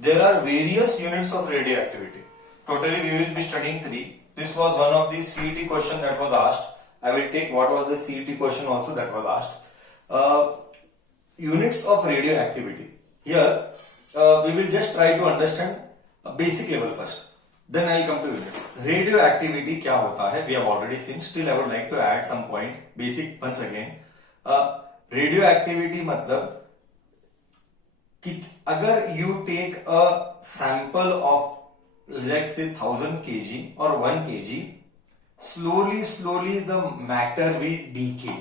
there are various units of radioactivity. Totally we will be studying 3. This was one of the CET question that was asked. I will take what was the CET question also that was asked. Units of radioactivity. Here we will just try to understand a basic level first. Then I will come to units. Radioactivity क्या होता है? We have already seen. Still I would like to add some point. Basic once again. Radioactivity मतलब कि अगर you take a sample of let's say 1000 kg or 1 kg, slowly the matter will decay.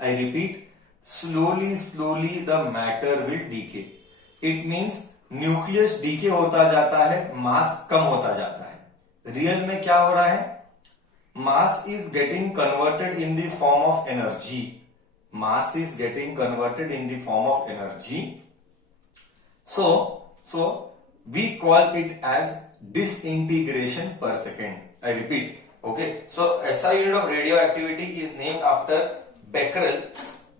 I repeat, slowly the matter will decay. It means nucleus decay होता जाता है, मास कम होता जाता है. Real में क्या हो रहा है? Mass is getting converted in the form of energy. Mass is getting converted in the form of energy. So we call it as disintegration per second. I repeat. Okay. So SI unit of radioactivity is named after Becquerel.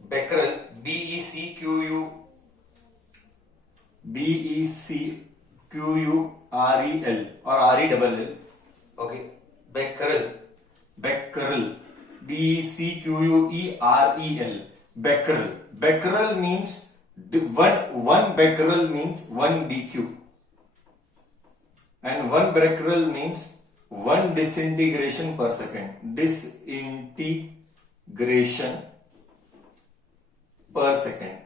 Becquerel, BECQUREL. or RELL. Okay. Becquerel. BECQUEREL. Becquerel means one becquerel means 1 BQ, and 1 becquerel means 1 disintegration per second. Disintegration per second.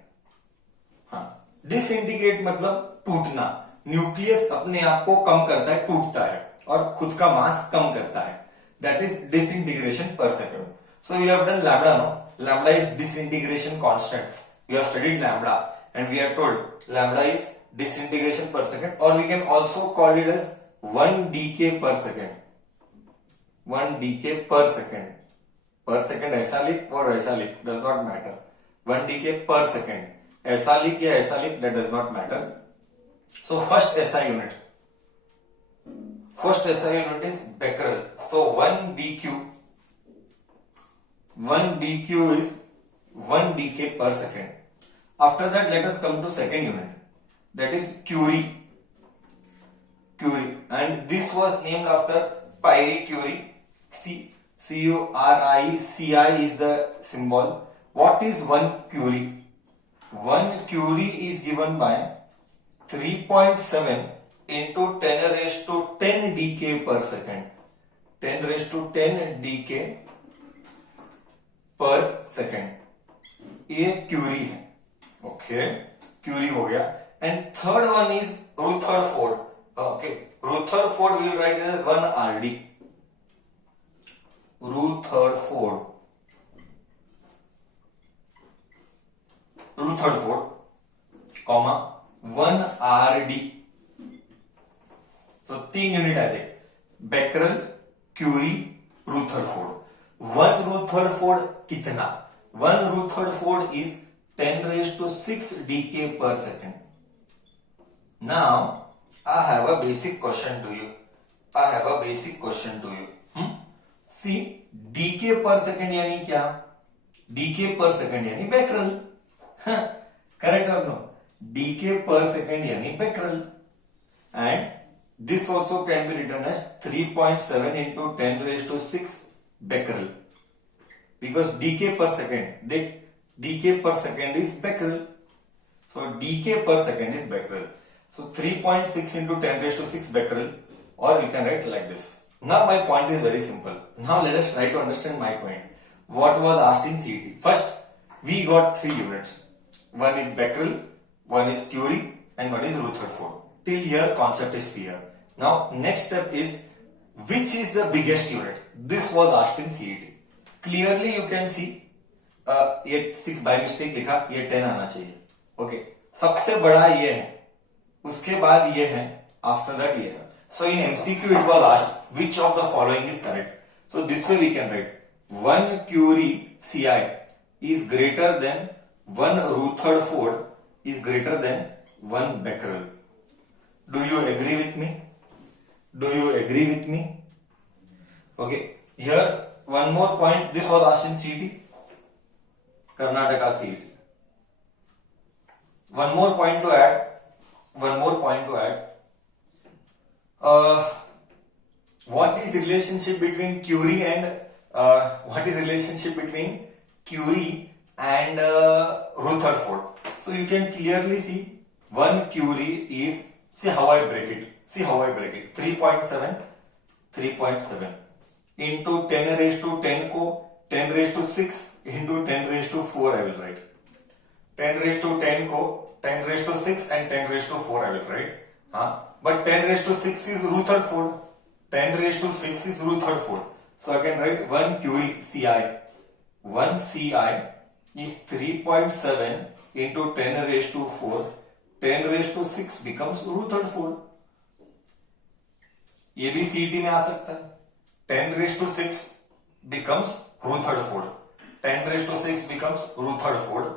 हाँ, disintegrate मतलब टूटना. Nucleus अपने आप को कम करता है, टूटता है और खुद का मास कम करता है. That is disintegration per second. So you have done lambda. No, lambda is disintegration constant. We have studied lambda and we have told lambda is disintegration per second, or we can also call it as 1 decay per second. 1 decay per second. Per second ऐसा लिख और ऐसा लिख, does not matter. 1 decay per second. ऐसा लिख या ऐसा लिख, that does not matter. So first SI unit. First SI unit is becquerel. So 1 BQ. 1 BQ is 1 decay per second. After that, let us come to second unit. That is Curie. And this was named after Pierre Curie. CURICI is the symbol. What is 1 Curie? 1 Curie is given by 3.7 into 10 raised to 10 decay per second. 10 raised to 10 decay per second. ये curie है. Okay, curie हो गया. And third one is Rutherford. Okay, Rutherford will write as 1 RD. Rutherford comma 1 RD. तो 3 unit आते. becquerel, Curie, Rutherford. 1 Rutherford कितना? 1 Rutherford is 10 raised to 6 decay per second. Now, I have a basic question to you. See, decay per second यानी क्या? Decay per second यानी becquerel. Correct or no? Decay per second यानी becquerel. And this also can be written as 3.7 into 10 raised to 6 becquerel. Because decay per second is becquerel. So decay per second is becquerel. So 3.6 into 10 raised to 6 becquerel, or we can write like this. Now my point is very simple. Now let us try to understand my point. What was asked in CET? First, we got 3 units. One is becquerel, one is Curie, and one is Rutherford. Till here concept is clear. Now next step is, which is the biggest unit? This was asked in CET. Clearly you can see ये 6 by mistake लिखा, ये 10 आना चाहिए. Okay, सबसे बड़ा ये है, उसके बाद ये है, आफ्टर दैट ये है. सो इन MCQ it was asked which of the following is correct. So this way we can write 1 Curie CI is greater than 1 Rutherford is greater than 1 becquerel. Do you agree with me? Okay, here one more point. This was asked in CET, Karnataka CET. One more point to add. one more point to add. What is the relationship between Curie and Rutherford? So you can clearly see one Curie is, see how I break it. 3.7 into 10 raised to 10 को 10 raised to 6 into 10 raised to 4 I will write. 10 raised to 10 को 10 raised to 6 and 10 raised to 4 I will write. But 10 raised to 6 is Rutherford. 10 raised to 6 is Rutherford. So I can write 1 Curie CI. 1 CI is 3.7 into 10 raised to 4. 10 raised to 6 becomes Rutherford. ये भी CET में आ सकता है. 10 raised to 6 becomes Rutherford. 10 raised to 6 becomes Rutherford.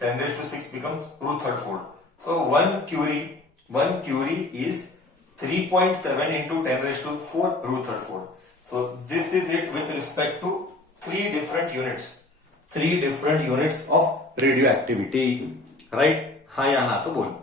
10 raised to 6 becomes Rutherford. So 1 Curie is 3.7 into 10 raised to 4 Rutherford. So this is it with respect to three different units of radioactivity. Right? हाँ या ना तो बोल.